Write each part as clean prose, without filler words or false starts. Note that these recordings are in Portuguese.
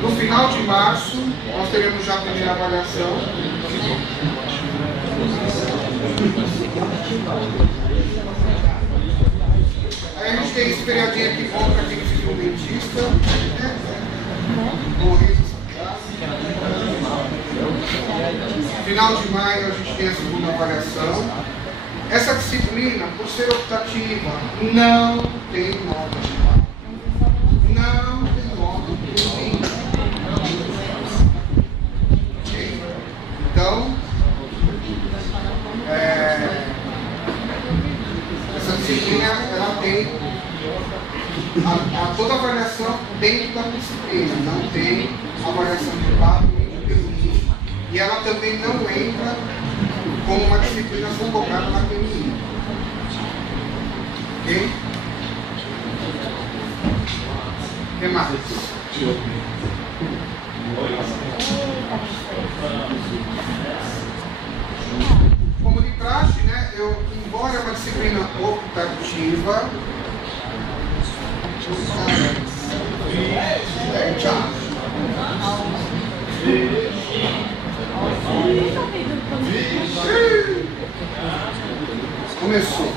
No final de março, nós teremos já a primeira avaliação. Aí a gente tem esse feriadinho aqui bom para quem fica um dentista. Final de maio a gente tem a segunda avaliação. Essa disciplina, por ser optativa, não tem nota. Não tem nota. Então, essa disciplina ela tem toda a avaliação dentro da disciplina, não tem avaliação de papo nem de PMI, e ela também não entra como uma disciplina convocada na PMI. Ok? O que mais? Como de praxe, né, embora é uma disciplina optativa, começou.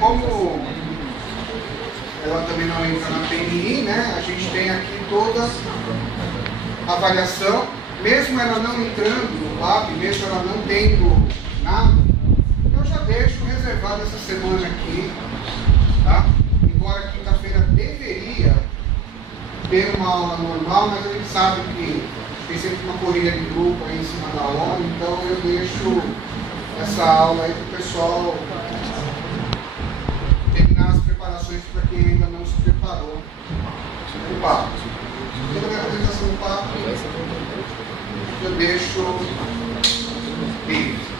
Como ela também não entra na PNI, né, a gente tem aqui toda a avaliação, mesmo ela não entrando no lab, mesmo ela não tendo nada, eu já deixo reservado essa semana aqui, tá? Embora quinta-feira deveria ter uma aula normal, mas a gente sabe que tem sempre uma corrida de grupo aí em cima da hora, então eu deixo essa aula aí para o pessoal terminar as preparações para quem ainda não se preparou no papo. Toda a minha apresentação do papo eu deixo livre.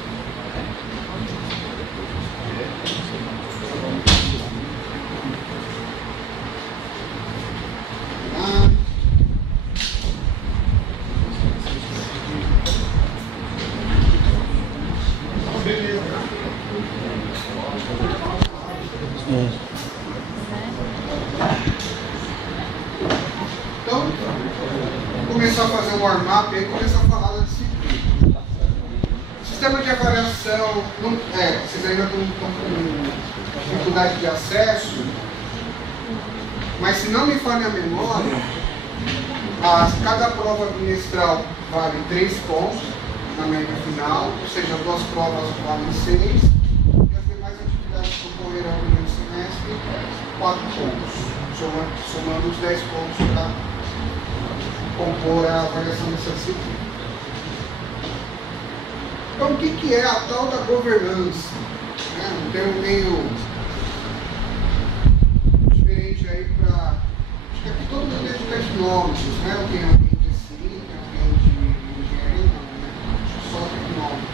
Então, vou começar a fazer um warm-up e começar a falar da disciplina. Sistema de avaliação, vocês ainda estão com dificuldade de acesso, mas se não me falha a memória, cada prova bimestral vale 3 pontos na média final, ou seja, as 2 provas valem 6, e as demais atividades que ocorrerão no primeiro semestre, 4 pontos, somando os 10 pontos para compor a avaliação dessa disciplina. Então, o que é a tal da governança? Um termo meio diferente aí para... Acho que aqui todo mundo é de tecnólogos, né? Tem alguém de SI, tem alguém de engenharia, não, né? Acho que só tecnólogos.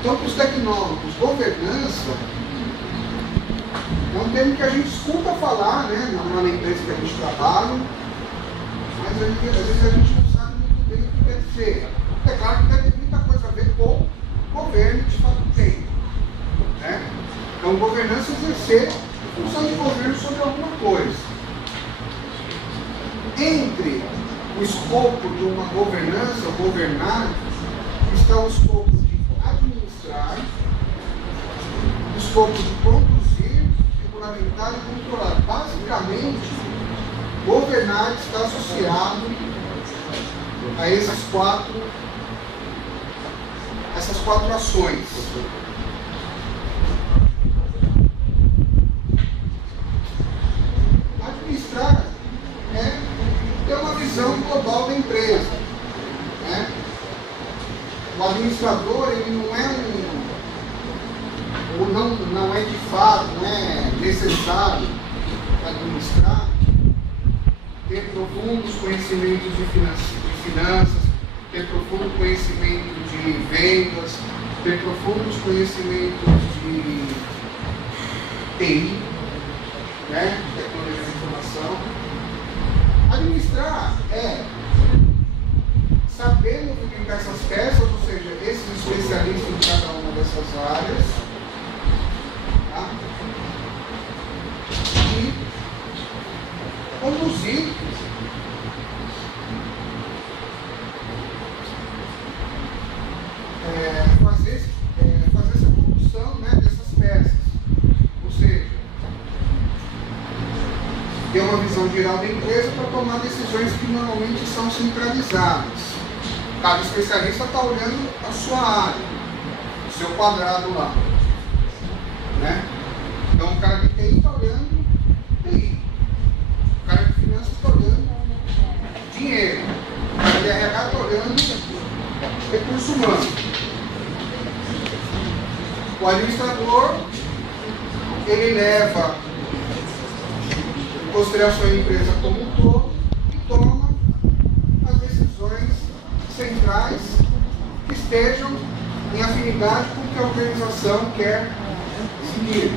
Então, para os tecnólogos, governança é um termo que a gente escuta falar, né? Na empresa que a gente trabalha, mas às vezes a gente não sabe muito bem o que quer dizer. É claro que deve ter muita coisa a ver com governo, de fato tem. Né? Então, governança é exercer função de governo sobre alguma coisa. Entre o escopo de uma governança, governar, está o escopo de administrar, o escopo de conduzir, regulamentar e controlar. Basicamente, governar está associado a essas quatro ações. Administrar é ter uma visão global da empresa. Né? O administrador, ele não é não é de fato, não é necessário administrar, ter profundos conhecimentos de finanças, ter profundo conhecimento de vendas, ter profundos conhecimentos de TI, né? Tecnologia de informação. Administrar é saber movimentar essas peças, ou seja, esses especialistas especialista em cada uma dessas áreas. Tá? E conduzir fazer essa condução, né, dessas peças. Ou seja, ter uma visão geral da empresa para tomar decisões que normalmente são centralizadas. Cada especialista está olhando a sua área, o seu quadrado lá. Né? Então o cara de TI está olhando TI. O cara de finanças está olhando dinheiro. O cara de RH está olhando recurso humano. O administrador, ele leva em consideração a empresa como um todo e toma as decisões centrais que estejam em afinidade com o que a organização quer seguir.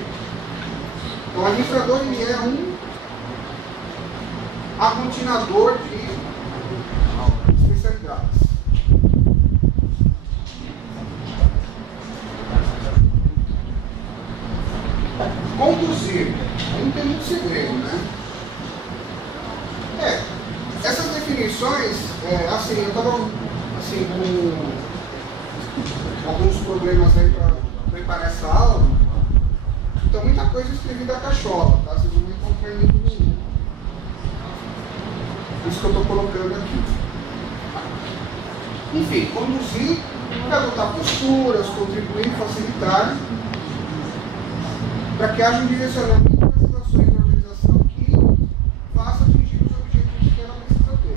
Então, o administrador ele é um aglutinador de especialidades. Conduzir, não tem muito segredo, né? Essas definições, assim, eu estava assim, com alguns problemas aí para preparar essa aula, então muita coisa eu escrevi da cachola, tá? Vocês não vão encontrar em livro nenhum. Isso que eu estou colocando aqui. Enfim, conduzir, adotar posturas, contribuir, facilitar, para que haja um direcionamento das ações da organização que faça atingir os objetivos que ela precisa ter.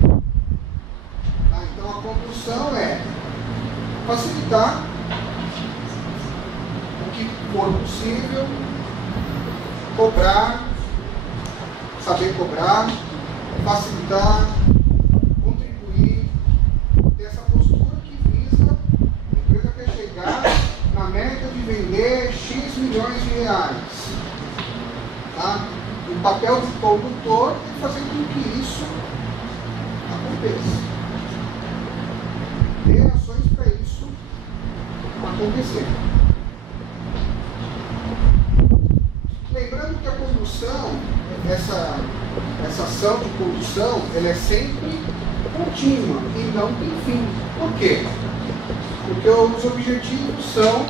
Tá? Então, a conclusão é facilitar o que for possível, cobrar, saber cobrar, facilitar, contribuir, ter essa postura que visa a empresa quer chegar na meta de vender X milhões de reais. Tá? O papel do condutor é fazer com que isso aconteça. Ter ações para isso acontecer. Lembrando que a condução, essa ação de condução, ela é sempre contínua e não tem fim. Por quê? Porque os objetivos são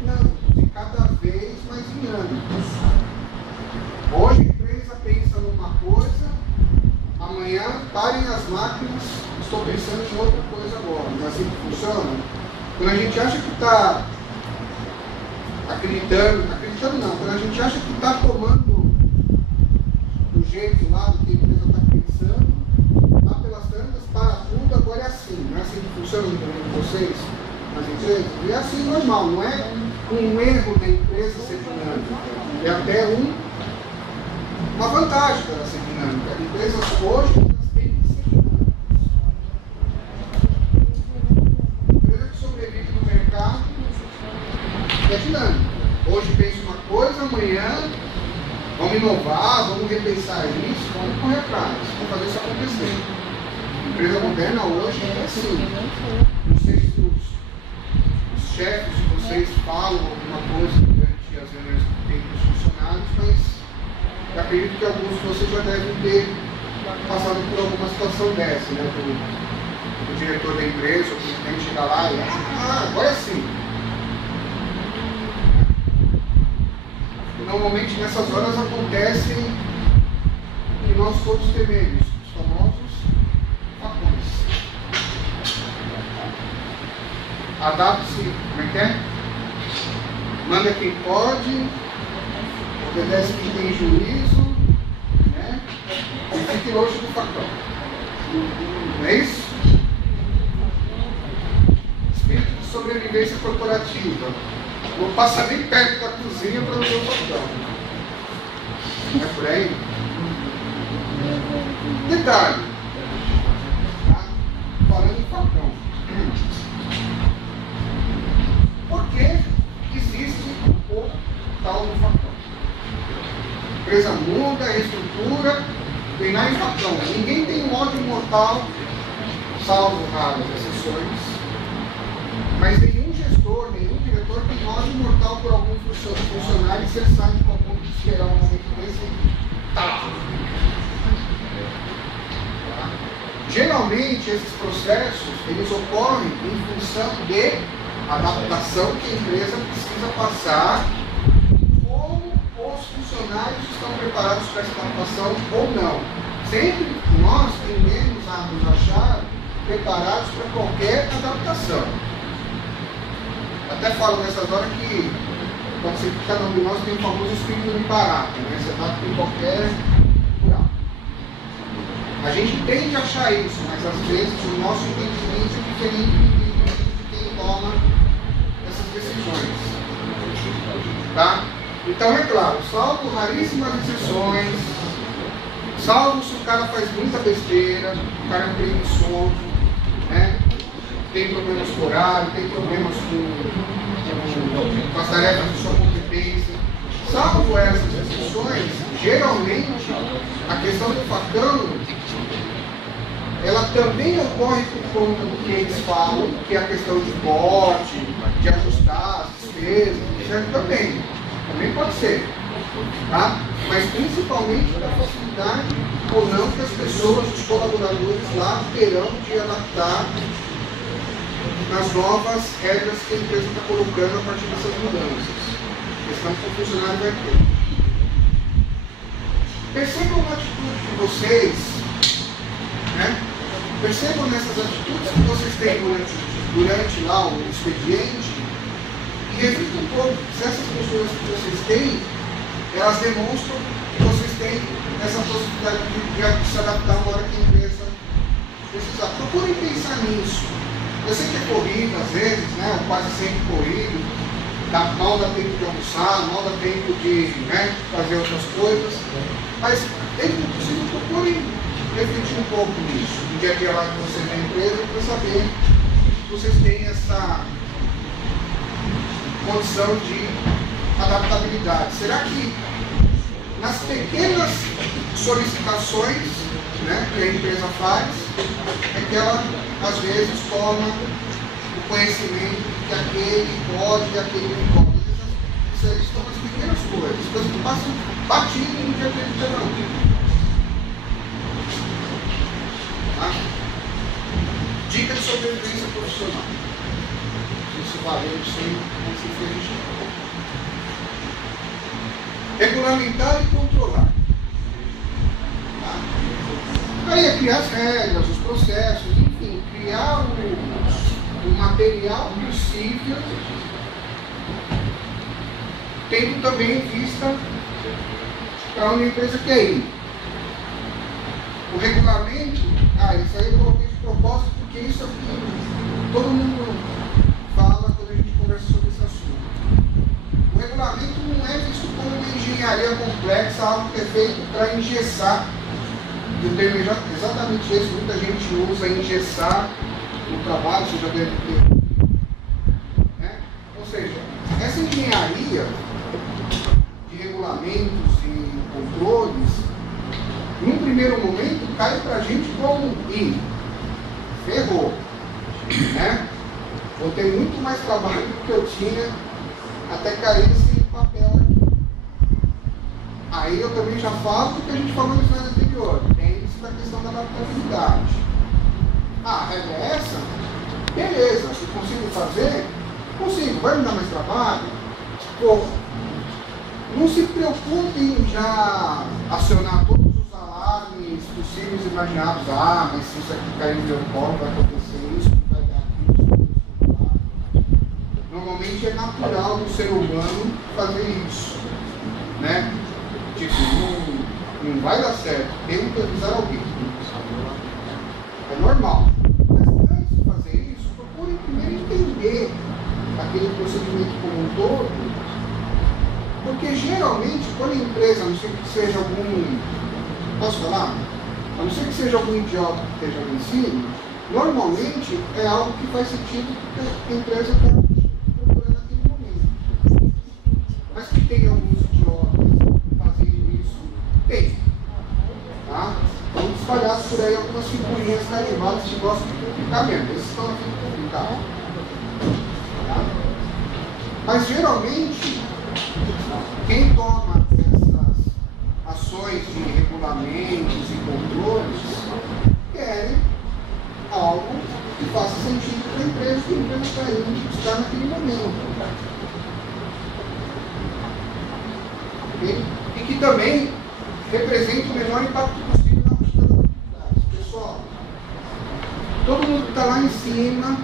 dinâmicos e cada vez mais dinâmicos. Hoje a empresa pensa numa coisa, amanhã parem as máquinas, estou pensando em outra coisa agora. Não é assim que funciona? Quando a gente acha que está acreditando não, quando a gente acha que está tomando o jeito lá do que a empresa está pensando, lá pelas tantas, para tudo, agora é assim. Não é assim que funciona com vocês, nas empresas? E é assim normal, não é um erro da empresa ser dinâmica, é até uma vantagem dela ser dinâmica. As empresas hoje elas têm que ser dinâmicas. A empresa que sobrevive no mercado é dinâmica. Hoje pensa uma coisa, amanhã vamos inovar, vamos repensar isso, vamos correr atrás, vamos fazer isso acontecer. A empresa moderna hoje é assim. Não sei se os chefes de vocês falam alguma coisa durante as reuniões que tem com os funcionários, mas eu acredito que alguns de vocês já devem ter passado por alguma situação dessa, né? O diretor da empresa, o presidente chega lá e agora sim. Normalmente nessas horas acontecem e nós todos tememos, os famosos facões. Adapte-se, como é que é? Manda quem pode, obedece quem tem juízo, né? E fique longe do facão. Não é isso? Espírito de sobrevivência corporativa. Não passa nem perto da cozinha para não ver o facão. Não é por aí? Detalhe. Tá? Falando em facão. Por que existe o tal do facão? A empresa muda, reestrutura, tem lá em facão. Ninguém tem um ódio mortal, salvo raras exceções. Mas Mas nenhum gestor, nenhum diretor tem ódio mortal por algum funcionário e você sabe qual ponto de esperar um momento desse. Tá. Geralmente, esses processos, eles ocorrem em função de adaptação que a empresa precisa passar, como os funcionários estão preparados para essa adaptação ou não. Sempre nós tendemos a nos achar preparados para qualquer adaptação. Até falo nessas horas que pode ser que cada um de nós tem o famoso espírito de barato, né? Você adapta em qualquer buraco. A gente tende a achar isso, mas às vezes o nosso entendimento é diferente do entendimento de quem toma essas decisões. Tá? Então é claro, salvo raríssimas exceções, salvo se o cara faz muita besteira, o cara é preguiçoso, né? Tem problemas com horário, tem problemas com as tarefas de sua competência. Salvo essas exceções, geralmente a questão do facão ela também ocorre por conta do que eles falam, que é a questão de porte, de ajustar as despesas, etc. Também pode ser. Tá? Mas principalmente da facilidade ou não que as pessoas, os colaboradores lá terão de adaptar nas novas regras que a empresa está colocando a partir dessas mudanças. Questão que o funcionário vai ter. Percebam a atitude de vocês, né? Percebam nessas atitudes que vocês têm durante lá o expediente e reflitam um pouco se essas pessoas que vocês têm, elas demonstram que vocês têm essa possibilidade de se adaptar uma hora que a empresa precisar. Procurem pensar nisso. Eu sei que é corrido às vezes, né? Quase sempre corrido, mal dá tempo de almoçar, mal dá tempo de, né, fazer outras coisas, mas dentro do possível procurem refletir um pouco nisso, no dia a dia lá que você tem na empresa, para saber que vocês têm essa condição de adaptabilidade. Será que nas pequenas solicitações, né, que a empresa faz, é que ela às vezes toma o conhecimento de que aquele pode e aquele não pode? Isso aí são as pequenas coisas que passam batido no dia a dia de cada um. Tá? Dica de sobrevivência profissional. Isso valeu, isso aí, se fez. Regulamentar e controlar. Tá? Aí é criar as regras, os processos, enfim, criar o material possível, tendo também em vista para onde a empresa quer ir. O regulamento, isso aí eu coloquei de propósito porque isso aqui todo mundo fala quando a gente conversa sobre esse assunto. O regulamento não é visto como uma engenharia complexa, algo que é feito para engessar. Eu tenho exatamente isso, muita gente usa engessar o trabalho, você já deve ter. Né? Ou seja, essa engenharia de regulamentos e controles, num primeiro momento, cai para a gente como ferrou. Né? Vou ter muito mais trabalho do que eu tinha até cair esse papel aqui. Aí eu também já falo do que a gente falou no slide anterior. Tem isso da questão da adaptabilidade. A regra é essa? Beleza, se consigo fazer, consigo. Vai me dar mais trabalho? Pô, não se preocupe em já acionar todos os alarmes possíveis e imagináveis. Mas se isso aqui cair no meu colo, vai acontecer isso, vai dar aquilo, normalmente é natural do ser humano fazer isso, né? Tipo, não vai dar certo, temos que avisar alguém. É normal. Mas antes de fazer isso, procure primeiro entender aquele procedimento como um todo, porque geralmente, quando a empresa, a não ser que seja algum, posso falar? A não ser que seja algum idiota que esteja lá em cima, normalmente é algo que faz sentido porque a empresa está procurando naquele momento. Mas que tem alguns idiotas fazendo isso, tem. Tá? Estão espalhados por aí algumas figurinhas carimbosas que gostam de publicar mesmo. Esses estão aqui de publicar. Mas geralmente, quem toma essas ações de regulamentos e controles querem algo que faça sentido para a empresa que a empresa está indo buscar naquele momento. Okay? E que também representa o menor impacto possível na vida das atividades. Pessoal, todo mundo que está lá em cima,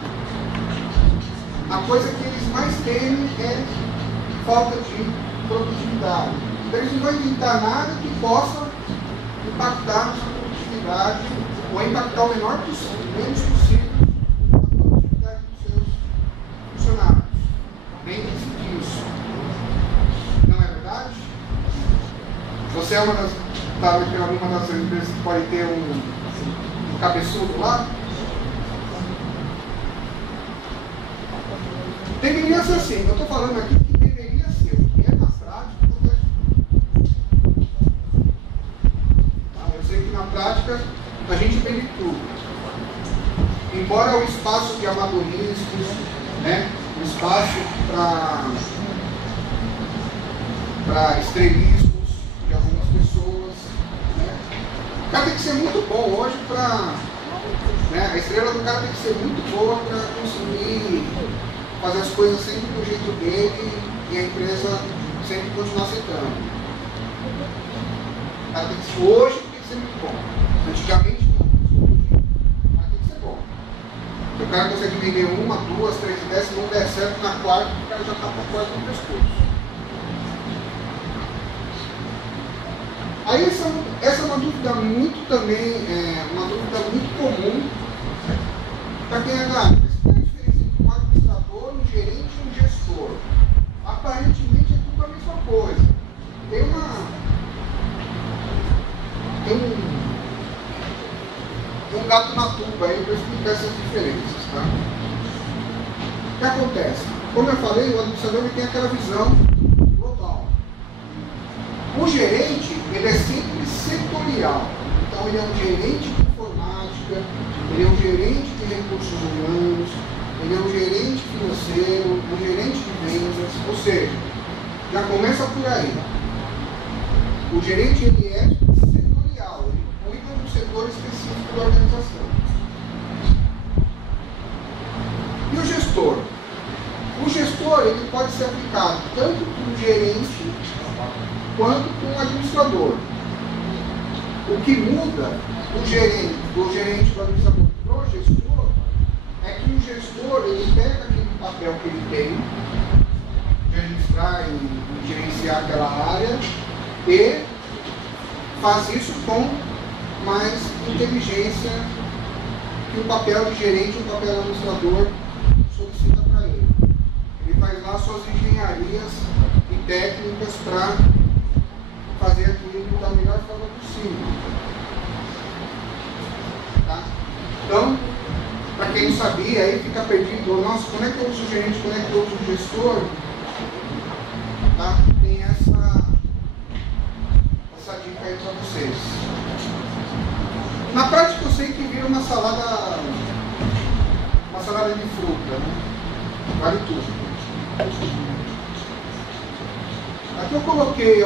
a coisa que eles mais temem é falta de produtividade. Então eles não vão inventar nada que possa impactar na sua produtividade ou impactar o menos possível na produtividade dos seus funcionários. Lembre-se disso. Não é verdade? Você é uma das empresas que pode ter um cabeçudo lá? Deveria ser assim. Eu estou falando aqui que deveria ser. O que é na prática, eu sei que na prática a gente vê de tudo. Embora o espaço de amadorismo, né, o espaço para estrelismos de algumas pessoas, né, o cara tem que ser muito bom hoje para... Né, a estrela do cara tem que ser muito boa para conseguir fazer as coisas sempre do jeito dele e a empresa sempre continuar aceitando. Ela tem que ser, hoje tem que ser muito bom. Antigamente não. Mas tem que ser bom. Se o cara consegue vender uma, duas, três ideias, se não der certo na quarta, o cara já está com a quarta no pescoço. Aí essa é uma dúvida muito também, uma dúvida muito comum para quem é da área. Um gerente e um gestor. Aparentemente é tudo a mesma coisa. Tem um gato na tuba aí para explicar essas diferenças, tá? O que acontece? Como eu falei, o administrador ele tem aquela visão global. O gerente, ele é sempre setorial. Então ele é um gerente de informática, ele é um gerente de recursos humanos, ele é um gerente financeiro, um gerente de vendas, ou seja, já começa por aí. O gerente ele é setorial, ele cuida do setor específico da organização. E o gestor? O gestor ele pode ser aplicado tanto para o gerente quanto para o administrador. O que muda do gerente do administrador para o gestor é que o gestor ele pega aquele papel que ele tem de administrar e gerenciar aquela área e faz isso com mais inteligência que o papel de gerente e o papel do administrador solicita para ele. Ele faz lá suas engenharias e técnicas para fazer aquilo da melhor forma possível. Tá? Então, para quem não sabia, aí fica perdido, nossa, como é que eu uso o gerente, como é que eu uso o gestor? Tá? Tem essa dica aí para vocês. Na prática eu sei que vira uma salada de fruta, né? Vale tudo. Aqui eu coloquei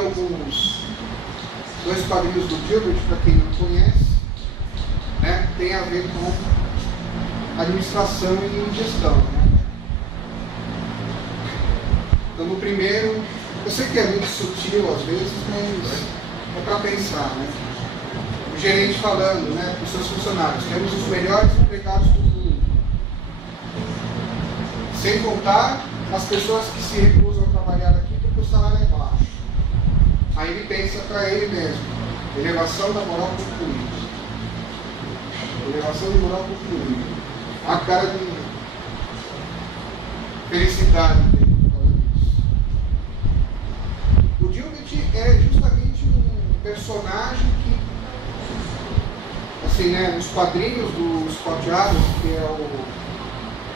dois quadrinhos do Gilbert, para quem não conhece, né? Tem a ver com administração e gestão, né? Então no primeiro, eu sei que é muito sutil às vezes, mas é para pensar, né? O gerente falando, né, para os seus funcionários, temos os melhores empregados do mundo, sem contar as pessoas que se recusam a trabalhar aqui porque o salário é baixo. Aí ele pensa para ele mesmo, elevação da moral concluída. Elevação de moral concluída. A cara de felicidade dele por causa disso. O Gilbert é justamente um personagem que, assim, né, nos quadrinhos do Scott Adams, que é o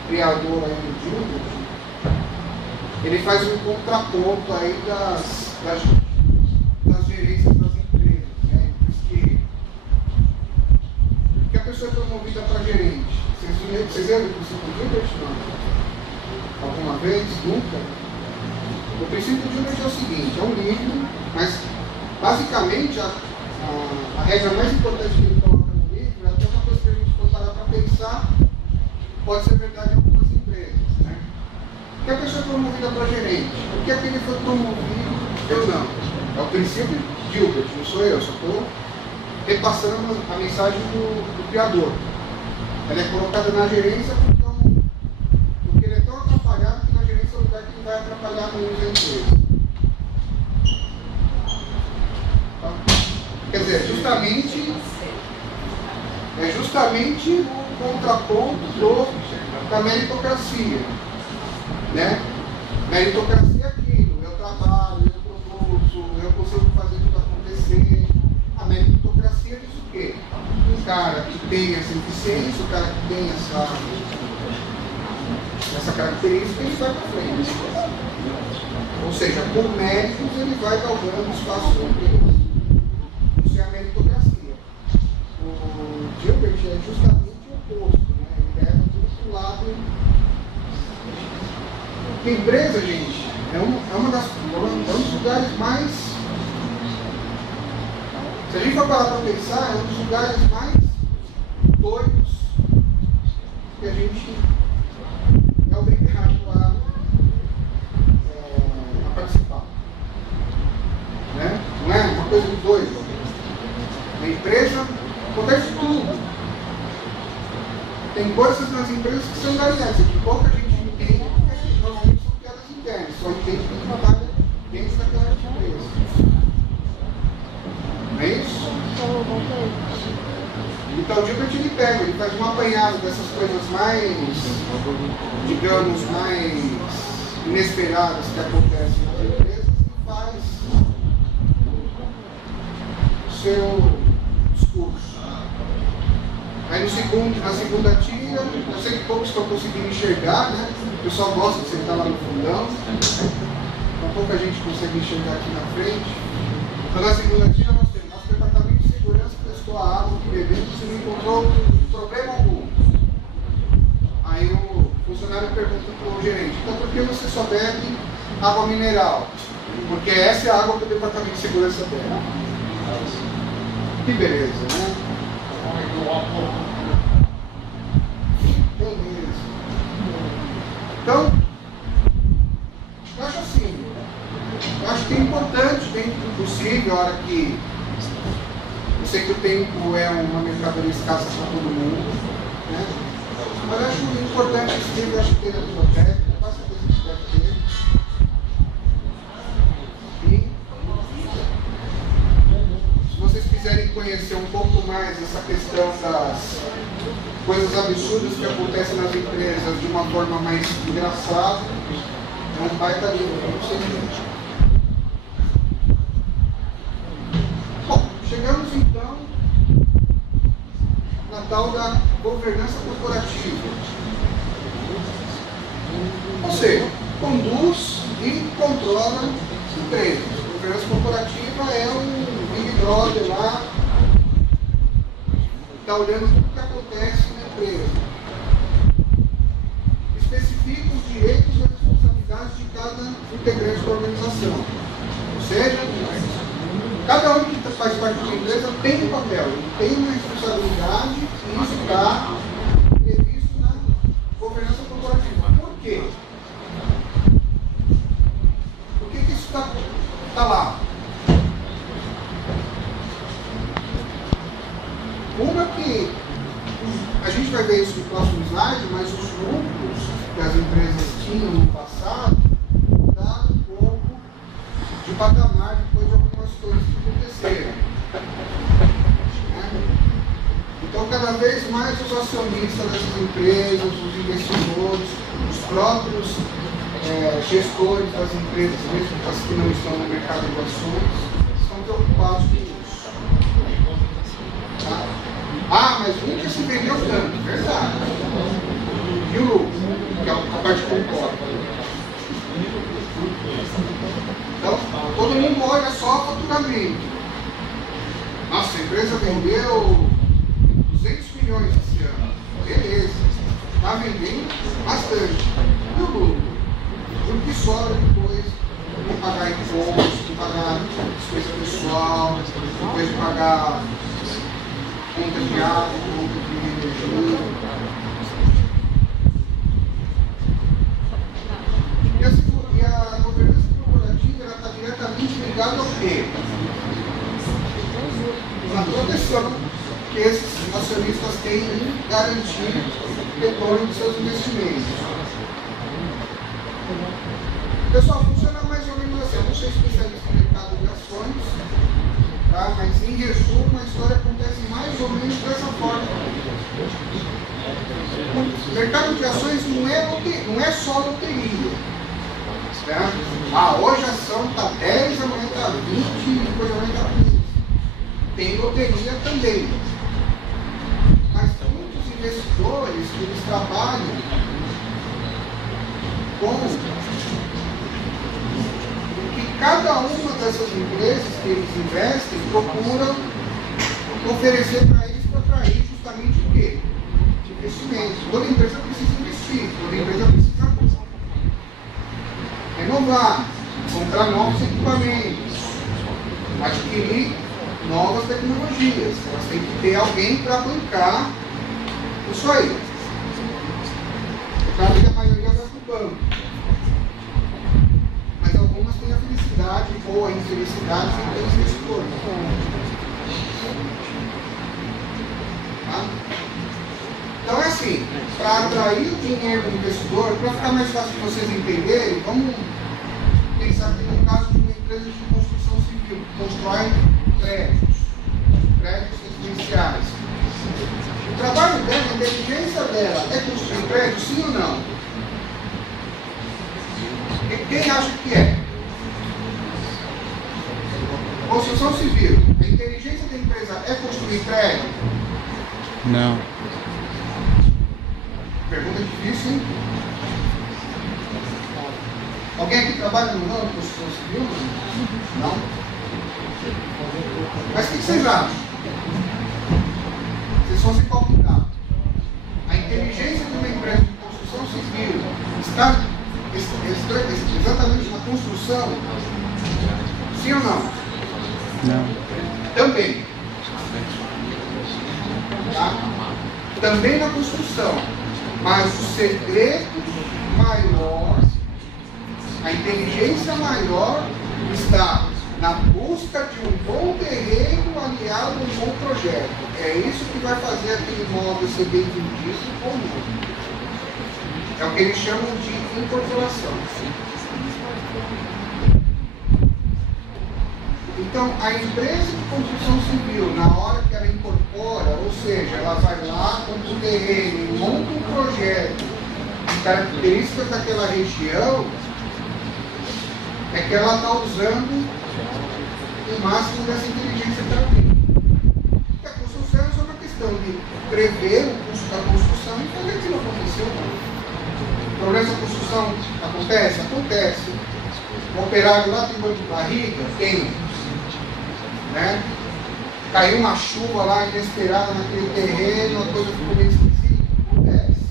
criador aí do Gilbert, ele faz um contraponto aí das gerências das empresas, né? Porque a pessoa é promovida para gerente. Vocês lembram do Gilbert? Não? Alguma vez? Nunca? O princípio de Gilbert é o seguinte, é um livro, mas basicamente a regra mais importante que ele coloca no livro é até uma coisa que a gente for parar para pensar, pode ser verdade em algumas empresas. Né? Porque a pessoa é promovida para gerente, por que aquele foi promovido, eu não? É o princípio de Gilbert, não sou eu, só estou repassando a mensagem do criador. Ela é colocada na gerência porque ele é tão atrapalhado que na gerência é o lugar que ele vai atrapalhar menos a empresa. Tá? Quer dizer, é justamente o contraponto da meritocracia. Né? Meritocracia é aquilo, eu trabalho, eu produzo, eu consigo fazer tudo acontecer. A meritocracia diz o quê? O cara que tem essa eficiência, o cara que tem essa característica, ele vai para frente. Ou seja, com méritos ele vai galgando espaço na empresa. Isso é a meritocracia. O Gilbert é justamente o oposto, né? Ele leva tudo para o lado. Porque a empresa, gente, é um dos lugares mais. Se a gente for parar para pensar, é um dos lugares mais doidos que a gente é obrigado a participar. Né? Não é uma coisa muito doida. Na empresa acontece tudo. Tem coisas nas empresas que são galhadas, que pouca gente entende, porque normalmente são piadas internas, só entende quem trabalha dentro daquela empresa. Não é isso? Então o Gilbert ele pega, ele faz um apanhado dessas coisas mais, digamos, mais inesperadas que acontecem nas empresas e faz o seu discurso. Aí na segunda tira, eu sei que poucos estão conseguindo enxergar, né? O pessoal gosta de sentar lá no fundão, então pouca gente consegue enxergar aqui na frente. Então na segunda tira nós temos nosso departamento de segurança testou a água que bebemos e não encontrou problema algum. Aí o funcionário pergunta para o gerente, então por que você só bebe água mineral? Porque essa é a água que o departamento de segurança bebe. Que beleza, né? Beleza. Então, eu acho assim, eu acho que é importante, dentro do possível, a hora que eu sei que o tempo é uma mercadoria escassa para todo mundo, né? Mas eu acho importante esse livro, eu acho que tem na biblioteca, faça a coisa que deve ter. E se vocês quiserem conhecer um pouco mais essa questão das coisas absurdas que acontecem nas empresas de uma forma mais engraçada, é um baita livro para vocês verem. Bom, chegamos então na tal da governança corporativa. Ou seja, conduz e controla empresas. A governança corporativa é um Big Brother lá, está olhando tudo o que acontece na empresa. Especifica os direitos e as responsabilidades de cada integrante da organização. Ou seja, cada um que faz parte da empresa tem um papel, tem uma responsabilidade e isso está previsto na governança corporativa. Por quê? Por que isso está lá? Uma que a gente vai ver isso no próximo slide, mas os lucros que as empresas tinham no passado mudaram um pouco de patamar depois de algumas coisas que aconteceram. Então, cada vez mais os acionistas dessas empresas, os investidores, os próprios gestores das empresas, mesmo as que não estão no mercado de ações, estão preocupados com isso. Tá? Ah, mas nunca se vendeu tanto, verdade. E o lucro, que é a parte que concorda. Então, todo mundo olha só o faturamento. Nossa, a empresa vendeu 200 milhões esse ano. Beleza. Está vendendo bastante. E o lucro? O que sobra depois pagar conta de água, conta de energia. E a governança corporativa está diretamente ligada ao quê? A proteção que esses acionistas têm em garantir o retorno dos seus investimentos. Pessoal, funciona mais ou menos assim. Eu não sou especialista no mercado de ações, tá? Mas em resumo, a história acontece mais ou menos dessa forma. O mercado de ações não é só loteria. Tá? Ah, hoje a ação está 10, amanhã está 20, depois amanhã está 15. Tem loteria também. Mas muitos investidores que eles trabalham com que cada uma dessas empresas que eles investem procuram oferecer para eles para atrair justamente o quê? Investimento. Toda empresa precisa investir, toda empresa precisa renovar, comprar novos equipamentos, adquirir novas tecnologias. Elas têm que ter alguém para bancar isso aí. É claro que a maioria vai para o banco. Mas algumas têm a felicidade ou a infelicidade de ter investidor. Tá? Então é assim, para atrair o dinheiro do investidor, para ficar mais fácil de vocês entenderem, vamos pensar aqui no caso de uma empresa de construção civil, que constrói prédios residenciais. O trabalho dela, a inteligência dela é construir prédios, sim ou não? E quem acha que é? Construção civil. A inteligência da empresa é construir prédio? Não. Pergunta difícil, hein? Alguém aqui trabalha no ramo de construção civil? Não? Mas o que vocês acham? Vocês vão se palpitar. A inteligência de uma empresa de construção civil está exatamente na construção? Sim ou não? Não. Também. Tá? Também na construção. Mas o segredo maior, a inteligência maior está na busca de um bom terreno aliado a um bom projeto. É isso que vai fazer aquele imóvel ser bem vendido ou não. É o que eles chamam de incorporação. Então, a empresa de construção civil, na hora que ela incorpora, ou seja, ela vai lá, compra o terreno e monta um projeto de características daquela região, é que ela está usando o máximo dessa inteligência que ela tem. Porque a construção é só uma questão de prever o custo da construção e fazer aquilo aconteceu. O problema da construção acontece? Acontece. O operário lá tem dor de barriga? Tem. Né? Caiu uma chuva lá inesperada naquele terreno, a coisa ficou meio esquisita. Acontece.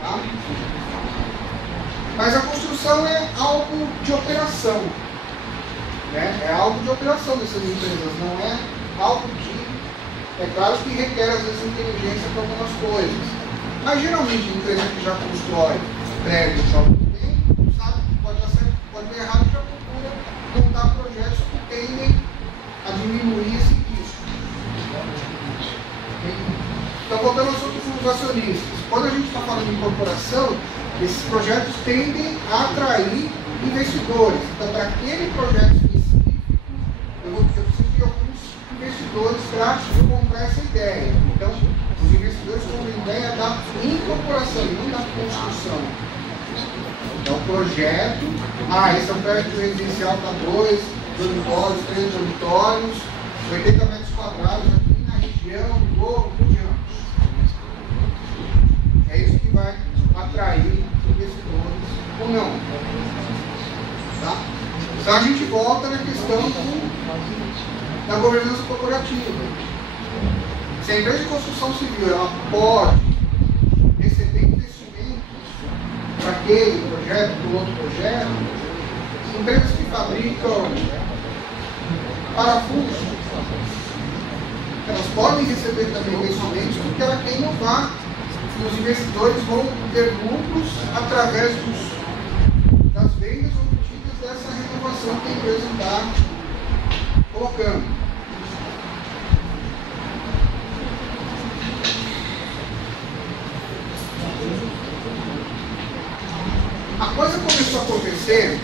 Tá? Mas a construção é algo de operação. Né? É algo de operação dessas empresas, não é algo que... É claro que requer às vezes inteligência para algumas coisas. Mas geralmente a empresa que já constrói prédios já há algum tempo, sabe que pode dar certo, pode dar errado, já procura montar projetos que tendem a diminuir esse risco. Então, voltando aos outros acionistas. Quando a gente está falando em corporação, esses projetos tendem a atrair investidores. Então, para aquele projeto específico, eu preciso de alguns investidores para comprar essa ideia. Então, os investidores compram a ideia da incorporação, não da construção. Então, o projeto, esse é um prédio residencial para 2 dormitórios, 3 dormitórios, 80 metros quadrados aqui na região, Globo, Diante. É isso que vai atrair investidores ou não. Tá? Então a gente volta na questão da governança corporativa. Se a empresa de construção civil ela pode receber investimentos para aquele projeto, para o outro projeto, empresas que fabricam parafusos, Elas podem receber também investimentos porque ela quer inovar. E os investidores vão ter lucros através das vendas obtidas dessa renovação que a empresa está colocando. A coisa começou a acontecer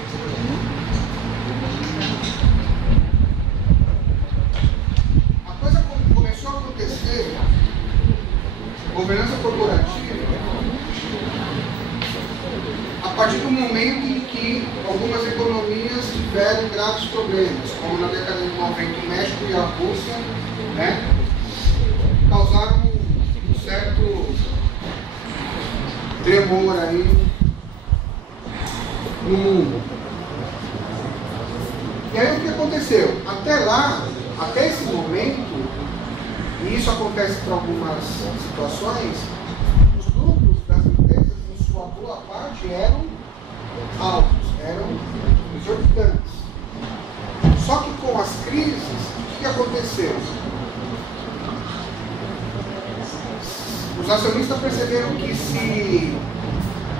governança corporativa a partir do momento em que algumas economias tiveram graves problemas, como na década de 90 o México e a Rússia, né, causaram um certo tremor aí no mundo. E aí o que aconteceu? Até lá, até esse momento, e isso acontece para algumas situações, os lucros das empresas, em sua boa parte, eram altos, eram exorbitantes. Só que com as crises, o que aconteceu? Os acionistas perceberam que se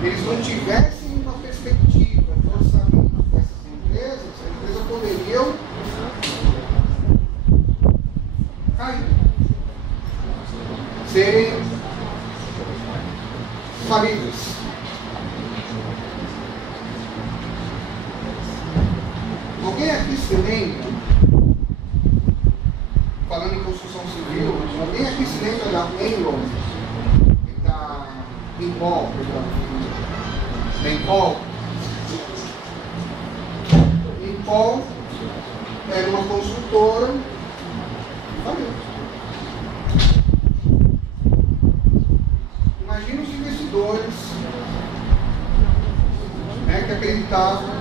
eles não tivessem uma perspectiva de orçamento dessas empresas, a empresa poderia cair, serem falidas. Alguém aqui se lembra, falando em construção civil, alguém aqui se lembra da Enron, da Impol, da Impol? Impol era uma consultora e faliu. Imagina os investidores, né, que acreditavam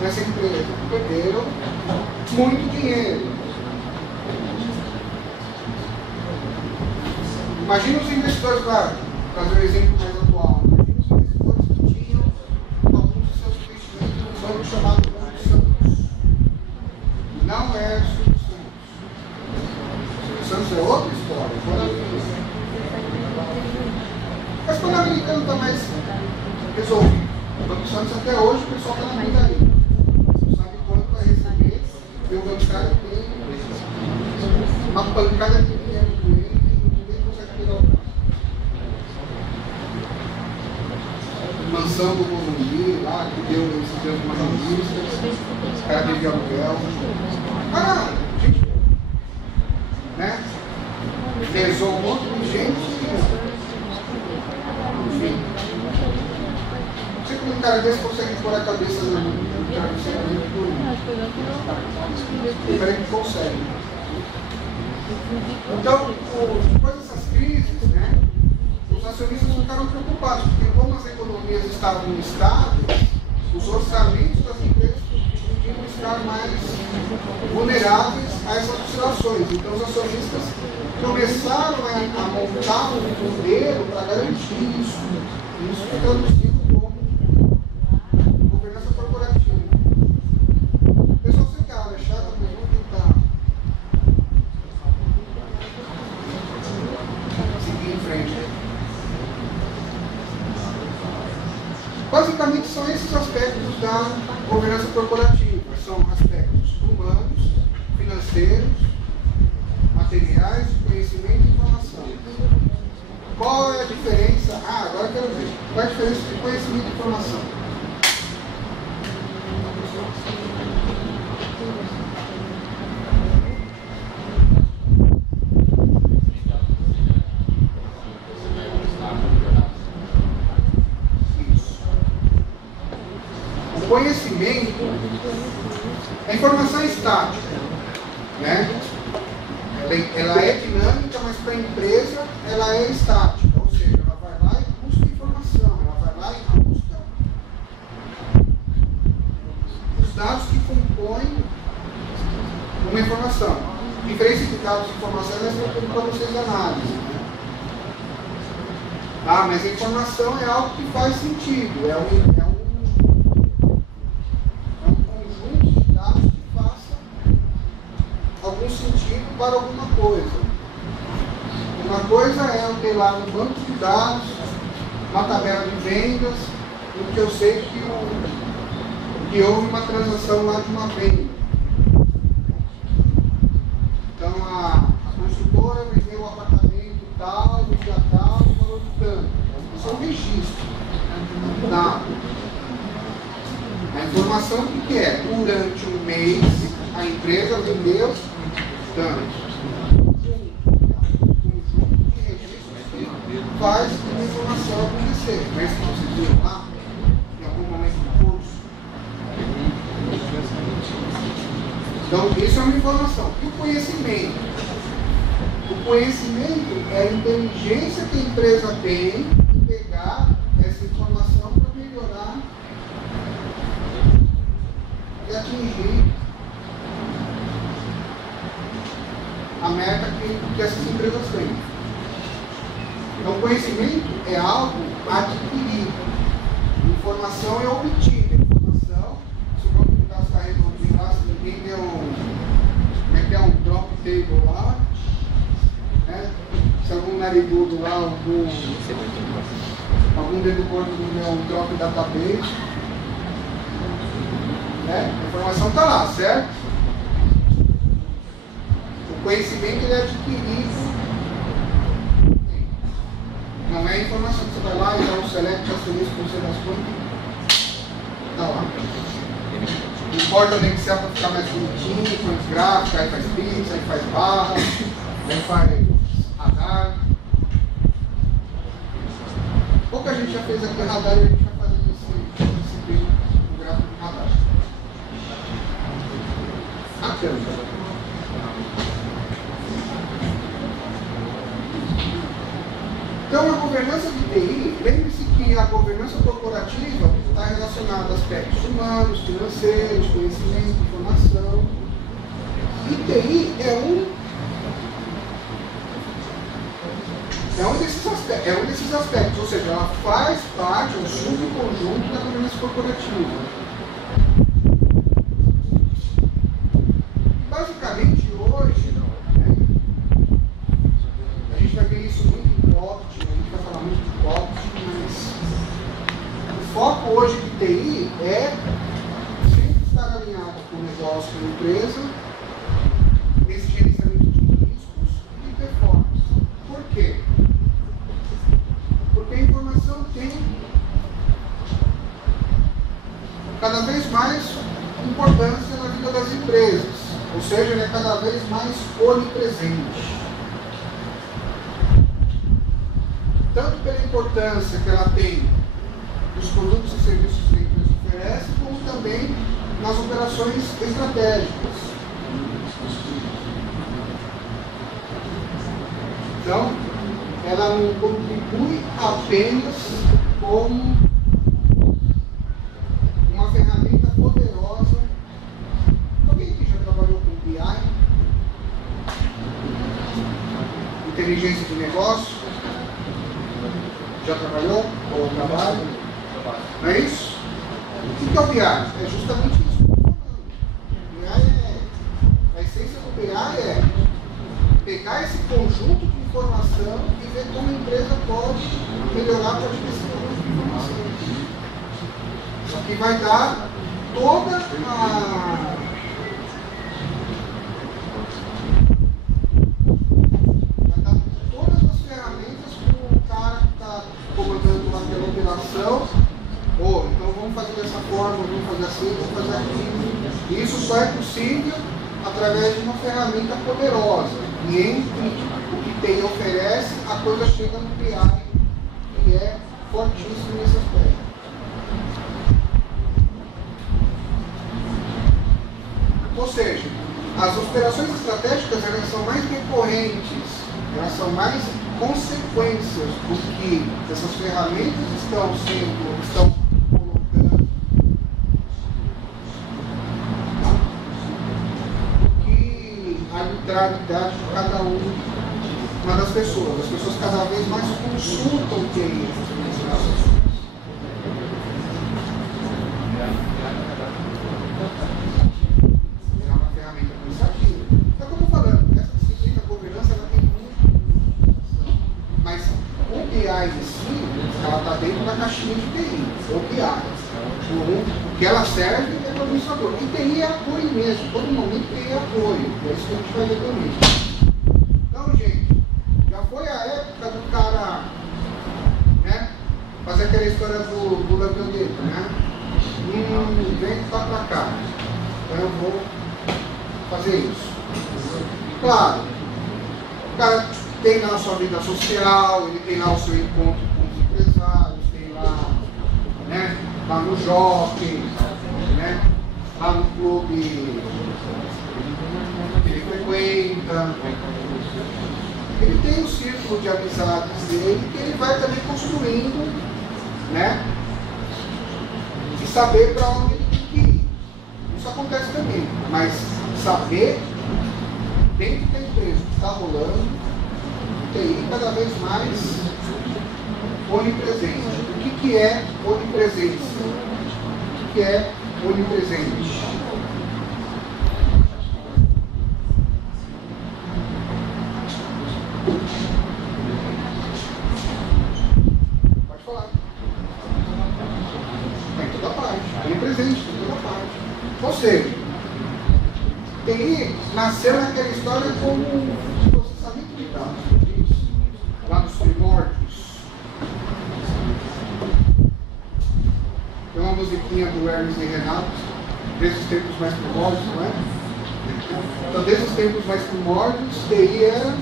nessa empresa, perderam muito dinheiro. Imagina os investidores, claro, para trazer um exemplo mais atual, imagina os investidores que tinham alguns de seus investimentos num banco chamado Banco Santos. Não é o Silvio Santos. O Silvio Santos é outra história. Mas quando o americano está mais resolvido, o Banco Santos até hoje o pessoal está na vida aí. Você sabe quanto vai receber, e o bancário tem uma pancada de dinheiro com ele e ninguém consegue pegar o braço. Mansão do Morumbi, lá, que deu esses dias umas revistas, os caras de aluguel. Ah, gente, né? Lesou um monte de gente. Enfim, não sei como um cara desse consegue pôr a cabeça no travesseiro e dormir. Espero que consegue. Então, depois dessas crises, né, os acionistas ficaram preocupados, porque como as economias estavam instáveis, os orçamentos das empresas podiam estar mais vulneráveis a essas oscilações. Então, os acionistas começaram a montar um modelo para garantir isso. Isso foi traduzido como governança corporativa. Pessoal, você que a área é chata, mas vamos tentar seguir em frente. Basicamente são esses aspectos da governança corporativa. São aspectos humanos, financeiros, materiais, conhecimento e informação. Qual é a diferença? Ah, agora eu quero ver. Qual é a diferença de conhecimento e informação? Isso. O conhecimento, a informação é estática, né? Ela é dinâmica, mas para a empresa ela é estática, ou seja, ela vai lá e busca informação, ela vai lá e busca os dados que compõem uma informação. A diferença entre dados e informação é tudo para vocês análise. Né? Ah, mas a informação é algo que faz sentido, é um conjunto de dados que faça algum sentido ter lá no banco de dados uma tabela de vendas, em que eu sei que houve uma transação lá de uma venda. Então a construtora vendeu o apartamento tal, no dia tal, no valor de tanto. Isso é um registro. Tá. A informação que é? Durante um mês, a empresa vendeu tanto. Faz a informação acontecer. Mas se você viu lá, em algum momento do curso. Então, isso é uma informação. E o conhecimento? O conhecimento é a inteligência que a empresa tem de pegar essa informação para melhorar e atingir a meta que essas empresas têm. Então, conhecimento é algo adquirido. Informação é obtida. Informação, se o banco de dados está redondinho lá, se ninguém deu como é que é, um drop table lá, né? Se algum narigudo lá, algum dedo gordo não deu um drop database, né? A informação está lá, certo? O conhecimento ele é adquirido. Não é a informação que você vai lá e dá um select, asterisco, não sei das quantas. Está lá. Não importa o Excel para ficar mais bonitinho, põe os gráficos, aí faz pix, aí faz barra, aí faz radar. Pouca gente já fez aqui radar e a gente vai fazer esse vídeo no gráfico de radar. A câmera. Então, a governança de TI, lembre-se que a governança corporativa está relacionada a aspectos humanos, financeiros, conhecimento, informação. E TI é um desses aspectos, ou seja, ela faz parte, um subconjunto da governança corporativa. Basicamente, hoje, a gente vai ver isso muito em Pocket, a gente vai falar muito de Pocket, mas o foco hoje de TI é sempre estar alinhado com o negócio, com a empresa, nesse gerenciamento de riscos e performance. Por quê? Porque a informação tem cada vez mais importância na vida das empresas, ou seja, ela é cada vez mais onipresente. Tanto pela importância que ela tem nos produtos e serviços que a empresa oferece, como também nas operações estratégicas. Então, ela não contribui apenas como uma ferramenta poderosa. Alguém que já trabalhou com BI? Inteligência de negócio? Já trabalhou? Ou trabalha? Não é isso? O que é o BI? É justamente isso que eu estou falando. A essência do BI é pegar esse conjunto de informação e ver como a empresa pode melhorar a partir desse conjunto de informação. Isso aqui vai dar toda as ferramentas para o cara que está comandando aquela operação. Então vamos fazer dessa forma, vamos fazer assim, vamos fazer aquilo. Isso só é possível através de uma ferramenta poderosa. E entre o que TI oferece, a coisa chega no BI, que é fortíssimo nesse aspecto. Ou seja, as operações estratégicas elas são mais recorrentes, elas são mais consequências do que essas ferramentas estão colocando, do que a arbitrariedade de cada uma das pessoas. As pessoas cada vez mais consultam o que é isso. Mas o que ela serve é para o administrador. E TI é apoio mesmo, todo momento TI é apoio. É isso que a gente vai ver também. Então, gente, já foi a época do cara, né, fazer aquela história do lambioleta, né? Vem cá pra cá. Então eu vou fazer isso. Claro, o cara tem lá a sua vida social, ele tem lá o seu encontro com os empresários, tem lá, né, lá no shopping, né, lá no clube que ele frequenta. Ele tem o círculo de amizades dele que ele vai também construindo, né, e saber para onde ele tem que ir. Isso acontece também, mas saber dentro da empresa que está rolando, TI cada vez mais onipresente. O que é onipresença? O que é onipresente? Pode falar. Tem toda parte. Onipresente, tem toda parte. Ou seja, TI nasceu naquela história como processamento de dados, lá nos primórdios. Tem uma musiquinha do Hermes e Renato, desde os tempos mais primórdios, não é? Então, desde os tempos mais primórdios, TI era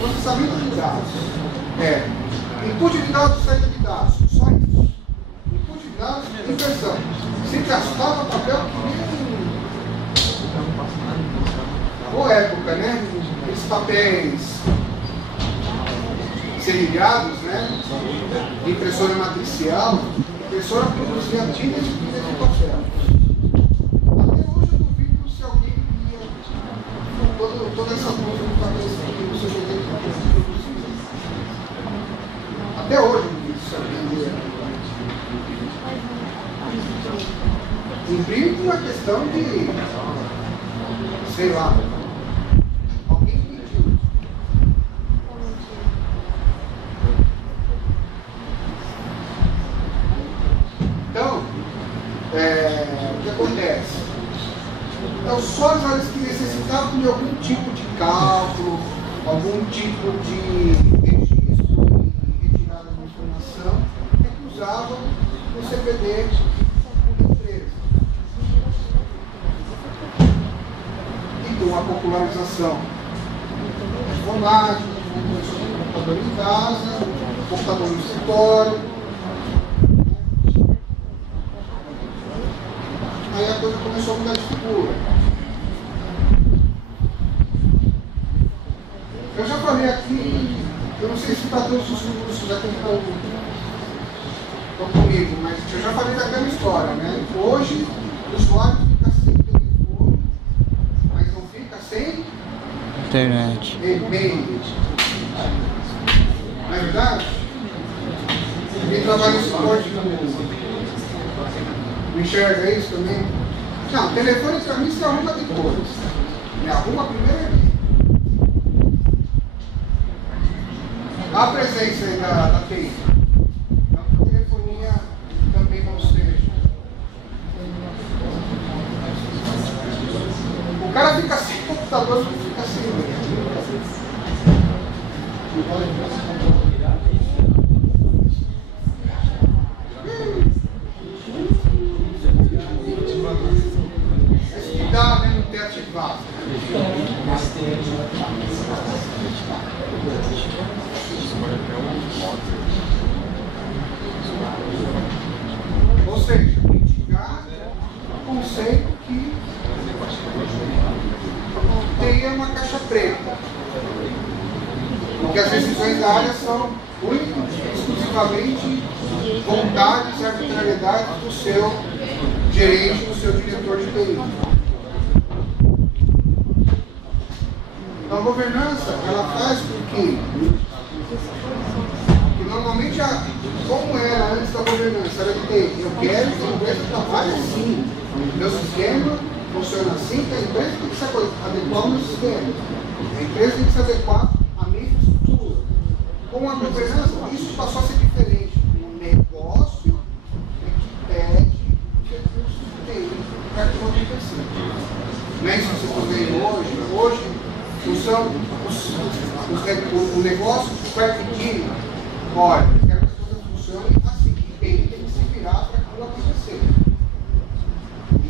processamento de dados. Input de dados, saída de dados, só isso. Input de dados, inversão. Se gastava papel que nem boa época, né? Esses papéis serrilhados, né? De impressora matricial, a impressora produzia tintas e pilhas de papel. Até hoje eu duvido se alguém via toda essa coisa de papel serrilhado no seu jeito de produzir. Até hoje eu duvido se alguém via. Imprime uma questão de, sei lá, alguém pediu. Então, o que acontece? Então, só as áreas que necessitavam de algum tipo de cálculo, algum tipo de registro e retirada de informação, é que usavam o CPD. A popularização informática, o computador em casa, o computador no escritório. Aí a coisa começou a mudar de figura. Eu já falei aqui, eu não sei se para todos os cursos aqui estão comigo, mas eu já falei daquela história, né? Hoje o usuário fica sem telefone, mas não fica sem internet. E-mail. Não é verdade? Quem trabalha em suporte não enxerga isso também? Não, telefone para mim se arruma depois. Me arruma primeiro. A presença aí da TI. Então, a telefonia também não seja. O cara fica sem computador, não fica sem ele. Esse que dá, né, não ter ativado. Ou seja, mitigar o conceito que TI é uma caixa preta. Porque as decisões da área são única e exclusivamente vontades e arbitrariedade do seu gerente, do seu diretor de TI. Então a governança, ela faz com que normalmente, como era antes da governança, era de TI. Eu quero que a empresa trabalhe assim. Meu sistema funciona assim, que a empresa tem que se adequar ao meu sistema. A empresa tem que se adequar à minha infraestrutura. Com a governança, isso passou a ser diferente. O negócio é que pede Não é isso que você está vendo hoje. Hoje, o negócio vai pedir, olha, quero que as coisas funcionem assim. Ele tem que se virar para aquilo acontecer.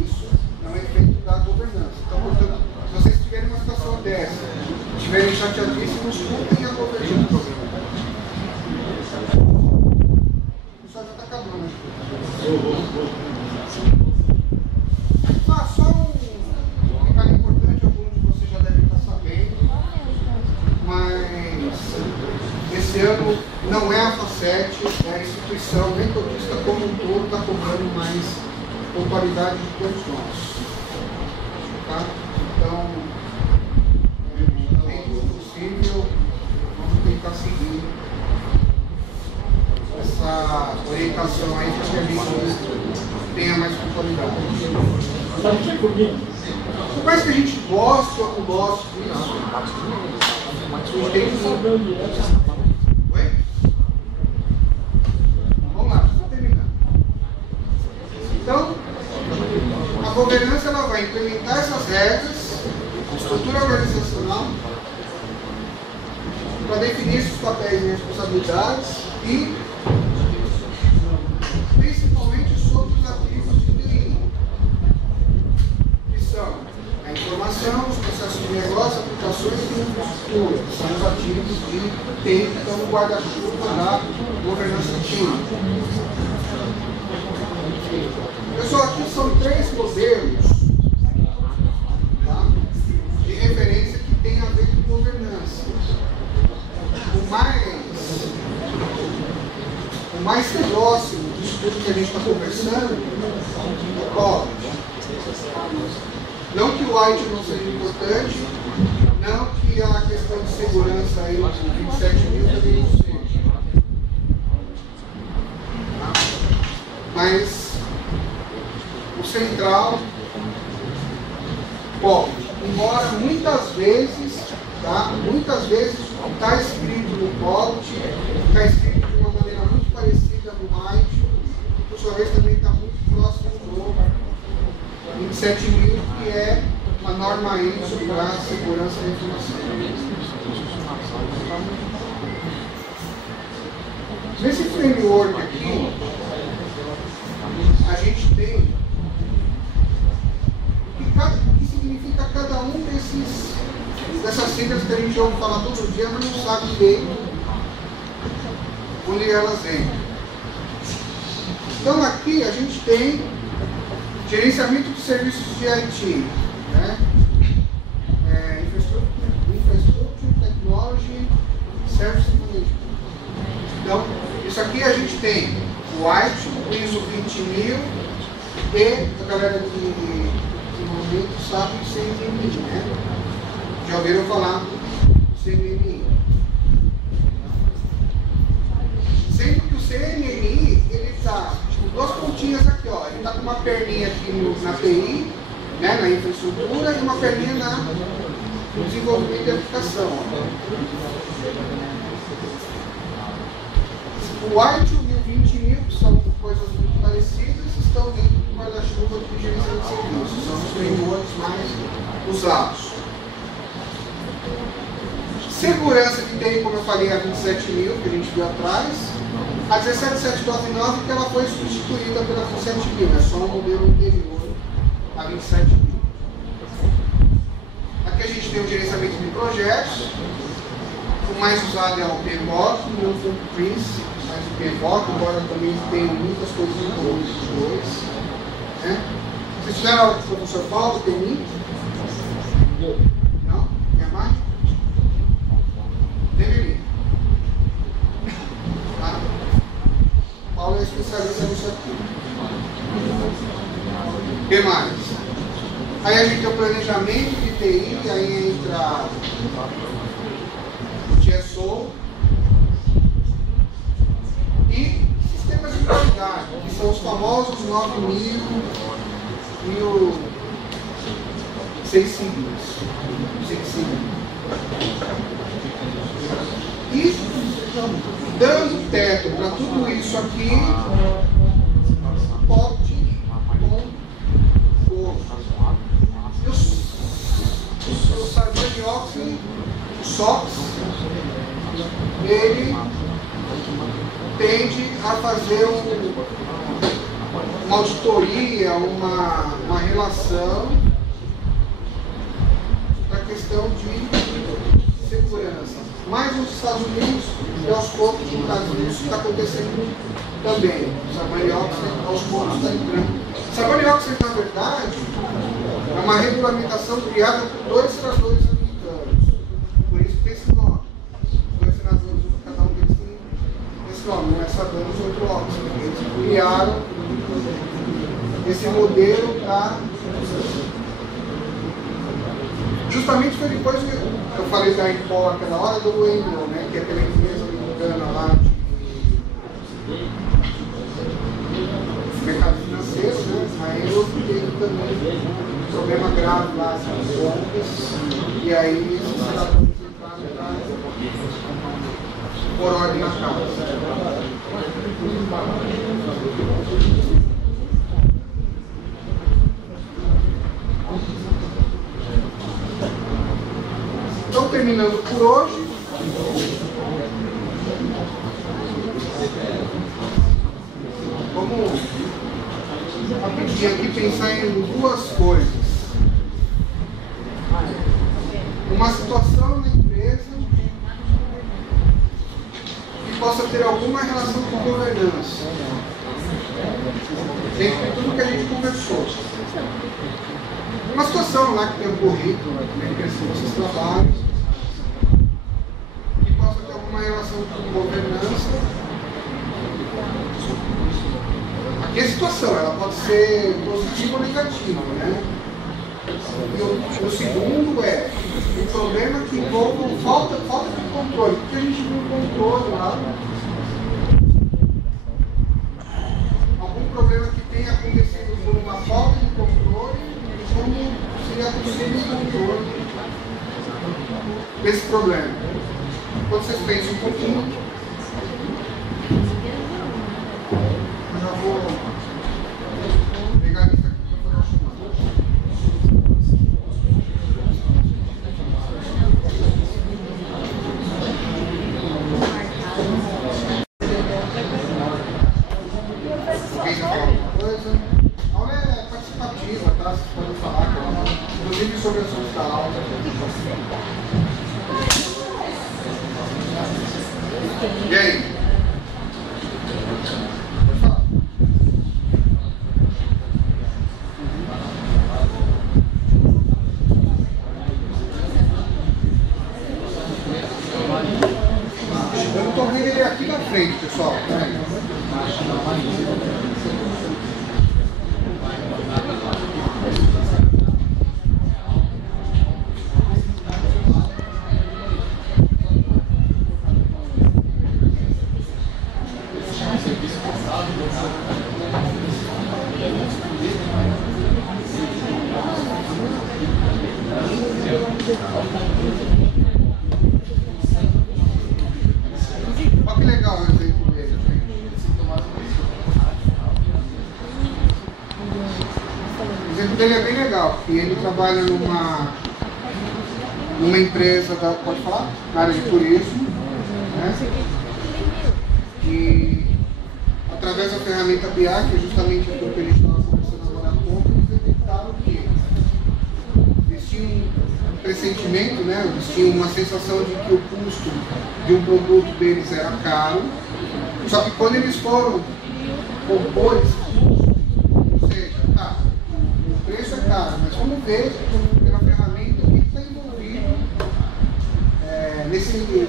Isso não é efeito da governança. Então, portanto, se vocês tiverem uma situação dessa, estiverem chateadíssimos, escutem a governança. O pessoal já está acabando. Só um detalhe importante, alguns de vocês já devem estar sabendo, mas esse ano não é a Facete, é a instituição metodista como um todo está cobrando mais pontualidade de todos nós. Tá? Então, dentro do possível, vamos tentar seguir essa orientação aí para que a gente tenha mais pontualidade. Por mais que a gente goste ou não goste disso, a gente tem que... Oi? Vamos lá, vamos terminar. Então, a governança ela vai implementar essas regras, estrutura organizacional, para definir seus papéis e responsabilidades e principalmente sobre os ativos de TI, que são a informação, os processos de negócio, aplicações e infraestrutura, que são os ativos de TI que estão no guarda-chuva da governança TI. Pessoal, aqui são 3 modelos, tá, de referência que tem a ver com governança. O mais próximo disso tudo que a gente está conversando é o College. Não que o White não seja importante, não que a questão de segurança aí, os 27 mil também não seja. Tá? Mas o central, College. Embora muitas vezes, tá? Muitas vezes está escrito no College, está escrito de uma maneira muito parecida no White, e por sua vez também está muito próximo do 27 mil, que é uma norma ISO para a segurança da informação. Nesse framework aqui, a gente tem o que significa cada um dessas siglas que a gente ouve falar todo dia, mas não sabe direito onde elas entram. Então aqui a gente tem gerenciamento de serviços de IT, né? Infrastructure, Technology, Service Management. Então, isso aqui a gente tem o White, o ISO 20000 e a galera de desenvolvimento sabe o CNMI, né? Já ouviram falar do CNMI. Sendo que o CNMI, ele está com 2 pontinhas aqui, ó. Ele está com uma perninha aqui na TI, né, na infraestrutura, e uma perninha no desenvolvimento de aplicação. O White e o 20000, que são coisas muito parecidas, estão dentro do guarda-chuva de gerenciamento de serviços. São os frameworks mais usados. Segurança que tem, como eu falei, a 27 mil, que a gente viu atrás. A 17799, que ela foi substituída pela 27 mil, é só um modelo anterior a 27 mil. Aqui a gente tem o gerenciamento de projetos. O mais usado é o PMBOK, não foi o Prince, mas o PMBOK, embora também tenha muitas coisas em comum dos dois. Né? Vocês fizeram aula com o professor Paulo, PMI? Não? Quer mais? Deveria. Tá? Paulo é especialista nisso aqui. O que mais? Aí a gente tem o planejamento de TI, aí entra o TSO e sistemas de qualidade, que são os famosos 9.000 e o 6 siglas. E dando teto para tudo isso aqui, pote com forno. E os auditoria, uma relação da questão de segurança. Mas nos Estados Unidos, e aos poucos no Brasil, isso está acontecendo também. O Sarbanes Oxley aos poucos está entrando. O Sarbanes Oxley, na verdade, é uma regulamentação criada por 2 senadores americanos. Por isso que esse nome. Os 2 senadores, cada um deles tem esse nome, não é Sarbanes ou outro Oxley. Eles criaram esse modelo para... Justamente foi depois que eu falei da Impol aquela hora do Wendel, né, que é aquela empresa americana lá de mercado financeiro, né? Aí eu teve também um problema grave lá, as contas, e aí esses cidadãos entraram por ordem na casa. Então, terminando por hoje, vamos rapidinho aqui pensar em 2 coisas. Uma situação na empresa que possa ter alguma relação com governança, dentro de tudo que a gente conversou. Uma situação lá que tem ocorrido, na empresa que vocês trabalham, que possa ter alguma relação com governança. Aqui a situação, ela pode ser positiva ou negativa, né? E o segundo é um problema que envolve falta de controle, porque a gente viu um controle lá. Algum problema que tenha acontecido por uma falta de controle, como seria possível o controle desse problema. Quando vocês pensam um pouquinho, eu já vou pegar isso aqui para fazer alguém já falou alguma coisa? A aula é participativa, tá? Vocês podem falar, inclusive sobre assuntos da aula. E aí? Pode falar. Eu não estou vendo ele aqui na frente, pessoal. Peraí. Olha que legal o exemplo dele. O exemplo dele é bem legal, porque ele trabalha numa empresa, pode falar? Na área de turismo, né? E através da ferramenta BI, que é justamente aquilo que a gente estava conversando agora há pouco, eles detectaram que eles tinham um pressentimento, né? Eles tinham uma sensação de que o custo de um produto deles era caro, só que quando eles foram compor esse custo, ou seja, tá, o preço é caro, mas vamos ver pela ferramenta o que está envolvido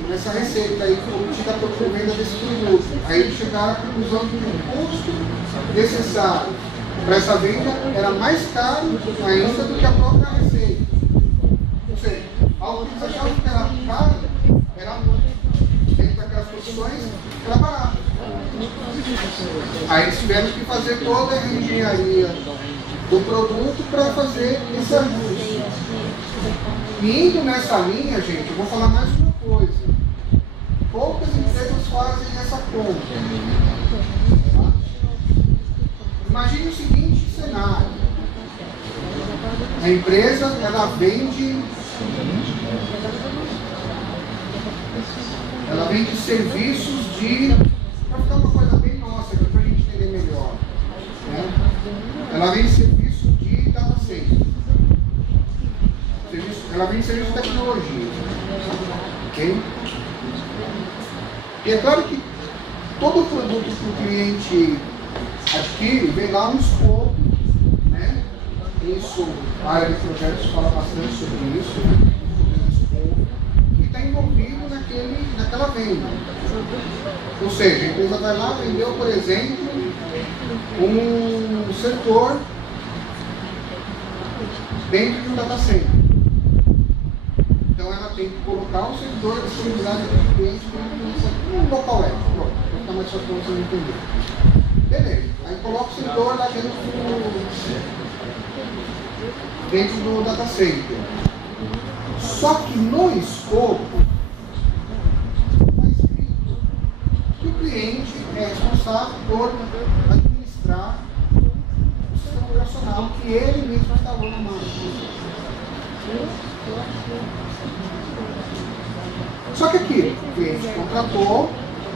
nessa receita aí obtida pela venda desse produto. Aí eles chegaram à conclusão que o custo necessário para essa venda era mais caro ainda do que a própria receita. Ou seja, algo que eles achavam que era caro, era dentro daquelas posições, era barato. Aí eles tiveram que fazer toda a engenharia do produto para fazer esse ajuste. E indo nessa linha, gente, eu vou falar mais uma coisa. Poucas empresas fazem essa conta. Tá? Imagine o seguinte cenário. A empresa, ela vende serviços de... Para ficar uma coisa bem nossa, para a gente entender melhor. Né? ela vem em serviço de data center. Ela vem em serviço de tecnologia. Ok? E é claro que todo produto que o cliente adquire vem lá um escopo, né? Isso, a área de projetos fala bastante sobre isso, né? Que está envolvido naquela venda. Ou seja, a empresa vai lá, vendeu, por exemplo, um setor dentro de um data center. Então ela tem que colocar um servidor de disponibilidade do cliente dentro um local web. Pronto, para ficar mais fácil para vocês entenderem. Beleza, aí coloca o servidor lá dentro do data center. Só que no escopo está escrito que o cliente é responsável por administrar o sistema operacional que ele mesmo instalou na máquina. Só que aqui, o cliente contratou,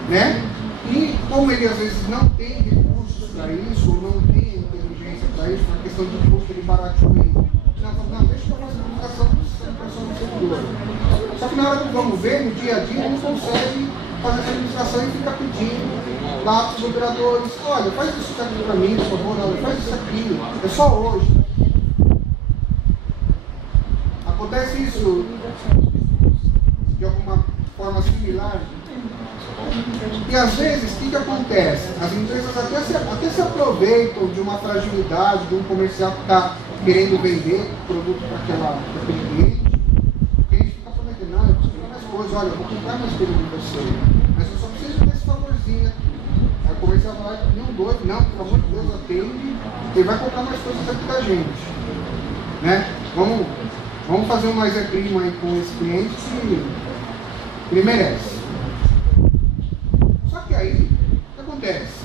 né? E como ele às vezes não tem recursos para isso, ou não tem inteligência para isso, por questão de custo, ele barateou ele. Não, deixa eu fazer a comunicação do servidor. Só que na hora que vamos ver, no dia a dia, ele não consegue fazer essa administração e fica pedindo lá para os operadores: olha, faz isso aqui para mim, por favor, olha, faz isso aqui, é só hoje. Acontece isso de alguma forma similar? E às vezes, o que acontece? As empresas até se aproveitam de uma fragilidade de um comercial que está querendo vender produto para aquele cliente. O cliente fica prometendo: não, eu vou comprar mais coisas, olha, eu vou comprar mais coisas de você, mas eu só preciso desse favorzinho aqui. Aí o comercial vai lá: não, doido, não, pelo amor de Deus, atende, ele vai comprar mais coisas aqui da gente. Né? Vamos fazer uma prima aí com esse cliente que ele merece. Só que aí, o que acontece?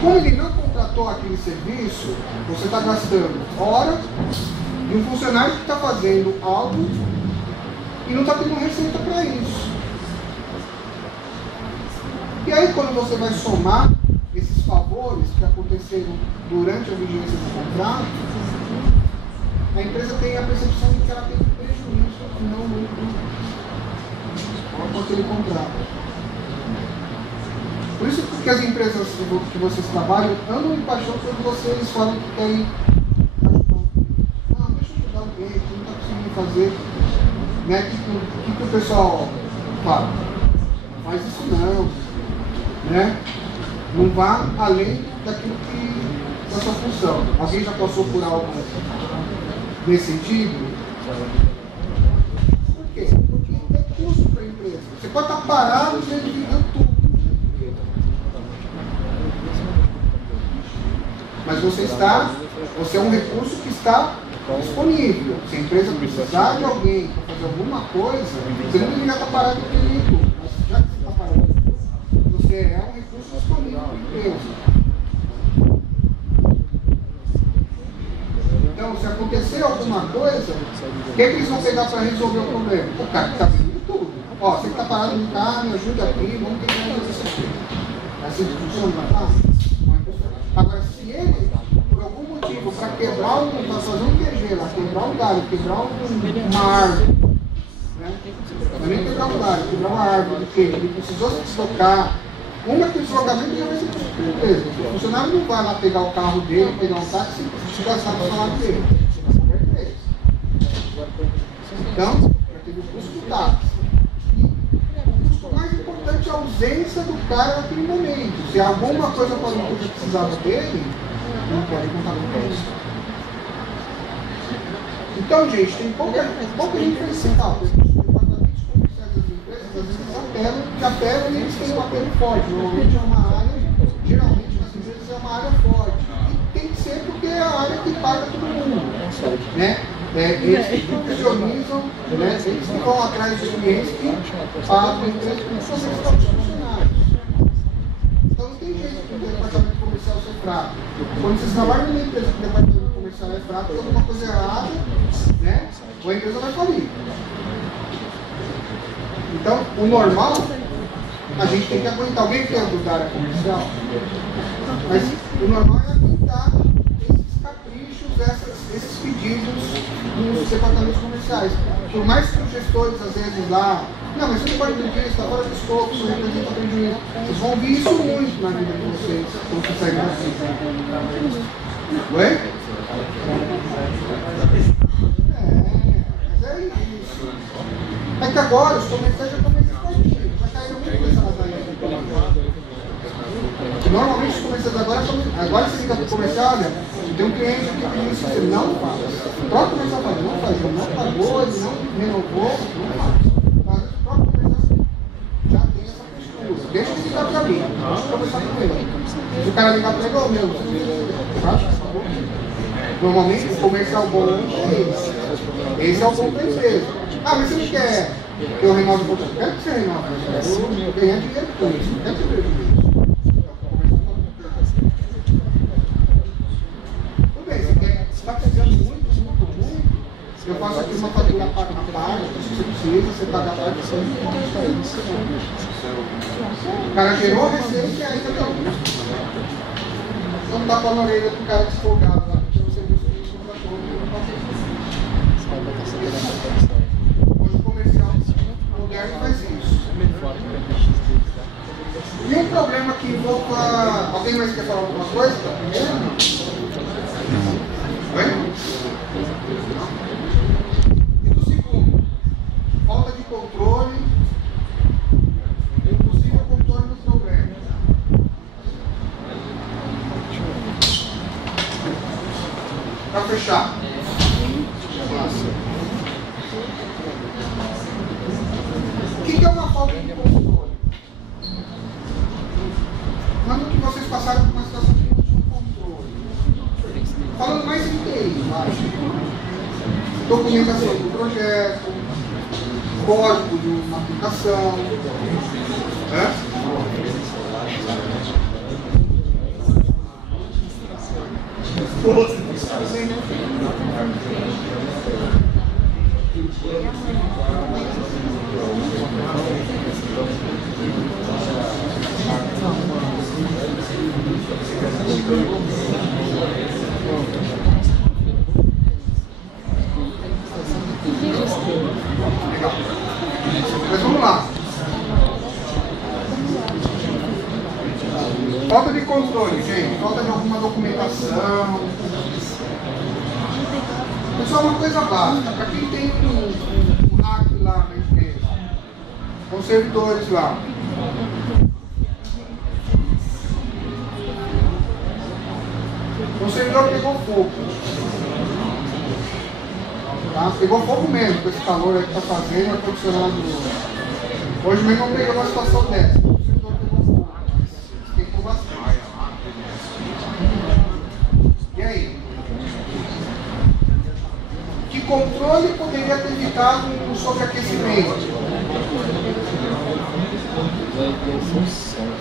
Como ele não contratou aquele serviço, você está gastando hora de um funcionário que está fazendo algo e não está tendo receita para isso. E aí, quando você vai somar esses favores que aconteceram durante a vigência do contrato, a empresa tem a percepção de que ela tem prejuízo e não lucro com aquele contrato. Por isso que as empresas que vocês trabalham andam em paixão quando vocês falam que querem ajudar. Não, deixa eu ajudar alguém que não está conseguindo fazer. Né? Que o pessoal fala? Não faz isso não. Né? Não vá além daquilo que é a sua função. Alguém já passou por algo nesse sentido? Por quê? Porque é custo para a empresa. Você pode estar parado desligando tudo. Mas você é um recurso que está disponível. Se a empresa precisar de alguém para fazer alguma coisa, você não deveria estar parado naquele recurso. Mas já que você está parado, você é um recurso disponível para a empresa. Então, se acontecer alguma coisa, o que eles vão pegar para resolver o problema? O cara que está fazendo tudo. Ó, você que está parado no carro, me ajuda aqui, vamos ter que fazer isso aqui. Assim funciona, Agora, se ele, por algum motivo, para fazer um QG lá, quebrar um galho, quebrar uma árvore, né? Não é nem quebrar um galho, quebrar uma árvore, porque ele precisou se deslocar. Que o deslocamento já vai ser surpresa. O funcionário não vai lá pegar o carro dele, pegar um táxi e gastar no salário dele. Então, já teve o custo do táxi. E o custo mais importante é a ausência do cara naquele momento. Se alguma coisa para a empresa precisava dele, não pode contar com isso. Então, gente, tem pouca gente para citar. Os departamentos comerciais das empresas, às vezes apelam e eles têm um apelo forte. Normalmente é uma área, geralmente nas empresas é uma área forte. E tem que ser porque é a área que paga todo mundo. Né? Eles que provisionizam, né? Eles que vão atrás dos clientes que pagam a empresa para fazer os funcionários. Então não tem jeito que o departamento comercial ser fraco. Quando vocês trabalham numa empresa que o departamento comercial é fraco, tem alguma coisa errada, né? Ou a empresa vai falir. Então, o normal, a gente tem que aguentar. Alguém que é da área comercial? Mas O normal é aguentar esses caprichos, esses pedidos dos departamentos comerciais. Por mais que os gestores, às vezes, lá, não, mas você não pode pedir, está fora do escopo, isso representa prejuízo. Vocês vão ouvir isso muito na vida de vocês, quando vocês saírem daqui. Ué? Mas é isso. É que agora os comerciais já estão mais esportivos, já caíram muito nessa ladainha. Normalmente os comerciais agora você liga para o comercial, olha, tem um cliente aqui pedindo isso, ele não faz. O próprio comercial faz, não faz, ele não pagou, ele não renovou, não faz. Mas o próprio comercial já tem essa postura. Deixa ele ligar para mim, deixa eu conversar com ele. Se o cara ligar para ele, ô meu, normalmente o comercial bom é esse. Esse é o bom da empresa. Ah, mas você não quer que eu renove o contrato? Quero que você renove, eu quero ganhar dinheiro com isso, não quero que você prejudique. Está pegando muito, eu faço aqui uma fatura paga na parte, se você precisa, você paga a parte, você o cara gerou receita e ainda está não dá para na orelha do cara desfolgado lá, porque o serviço de contratou não hoje o comercial moderno faz isso. E um problema que envolva. Alguém mais quer falar alguma coisa? Oi? E do segundo, falta de controle e impossível controle dos problemas. Para fechar. O que é uma falta de controle? Quando que vocês passaram por uma situação que não tinha controle? Falando mais em TI, documentação do projeto, código de uma aplicação, né? Legal. Mas vamos lá. Falta de controle, gente. Falta de alguma documentação. Só uma coisa básica. Para quem tem um hack lá na empresa, com servidores lá. O servidor pegou fogo. Tá? Pegou fogo mesmo, com esse calor aí que está fazendo, ar-condicionado. Hoje mesmo eu peguei uma situação dessa. O servidor pegou fogo. Esquentou bastante. E aí? Que controle poderia ter evitado um sobreaquecimento?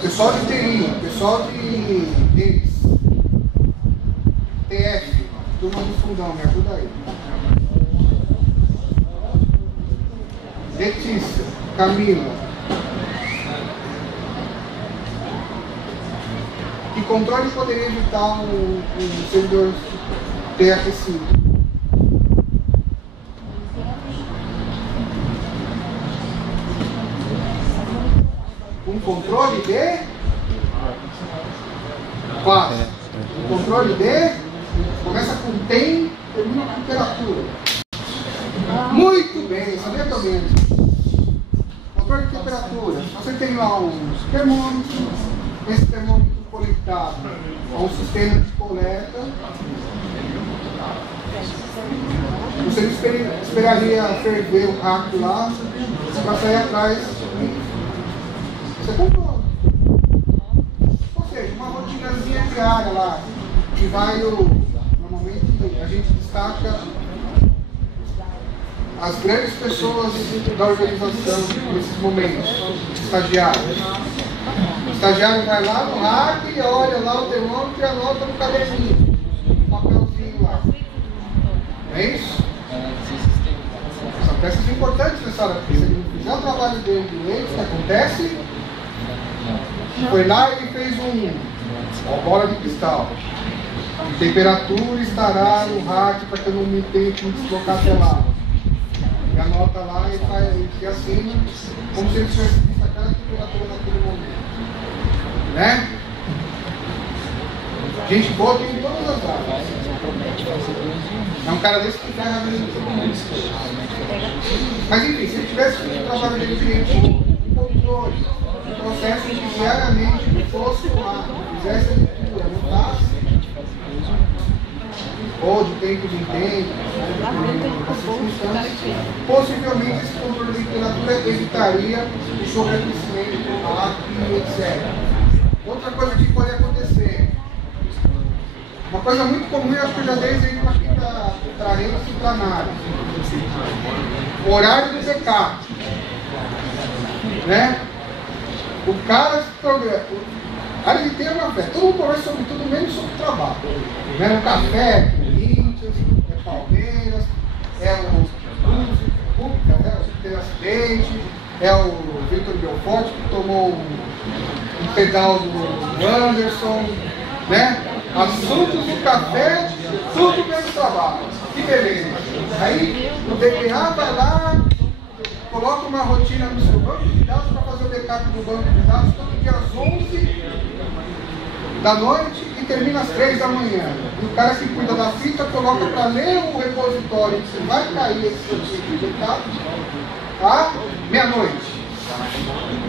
Pessoal de TI, pessoal de TF, turma do fundão, me ajuda aí. Letícia, Camila. Que controle poderia evitar um servidor ter aquecido? Um controle de classe. Um controle de começa com tem, termina com temperatura. Muito bem, sabia também. Controle de temperatura. Você tem lá um termômetro, esse termômetro conectado a um sistema de coleta. Você esperaria ferver o rack lá para sair atrás. Você comprou. Ou seja, uma rotinazinha diária lá, que vai normalmente a gente destaca as grandes pessoas da organização nesses momentos, estagiários. O estagiário vai lá no rack e olha lá o termômetro e anota no caderninho, no papelzinho lá. É isso? São peças importantes nessa hora, porque se ele não fizer o trabalho dele direito, o que acontece? Foi lá e fez Ó, bola de cristal. A temperatura estará no rack para que eu não me tenha que me deslocar até lá. E anota lá e assina, como se ele tivesse visto aquela temperatura naquele momento. Né? Gente boa tem em todas as áreas. É um cara desse que ferra a vida de todo mundo. Mas enfim, se ele tivesse feito o trabalho dele direitinho, o controle, o processo de diariamente ele fosse lá, fizesse a leitura, anotasse, ou de tempo em tempo, possivelmente esse controle de literatura evitaria o sobreaquecimento, etc. Outra coisa que pode acontecer, uma coisa muito comum, eu acho que eu já dei exemplo aqui para eles e para análise. O horário do backup. Né? O cara se programa. A área de tema é uma fé. Todo mundo conversa sobre tudo, menos sobre o trabalho. Né? O café é Corinthians, é Palmeiras, é o Lucas, que teve acidente, é o Victor Belfort, que tomou um pedal do Anderson, né? Assuntos do café, tudo menos trabalho. Que beleza. Aí o DPA vai lá, coloca uma rotina no seu banco de dados para fazer o backup do banco de dados todo dia às 11 da noite e termina às 3 da manhã. E o cara que cuida da fita coloca para ler o repositório que vai cair esse tipo de backup à meia-noite.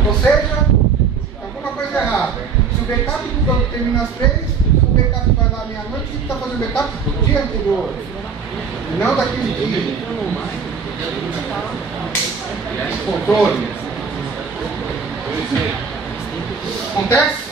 Ou seja, alguma coisa errada. Se o backup do banco termina às 3, o backup vai lá à meia-noite e está fazendo backup do dia anterior. E não daquele dia. Controle. Acontece?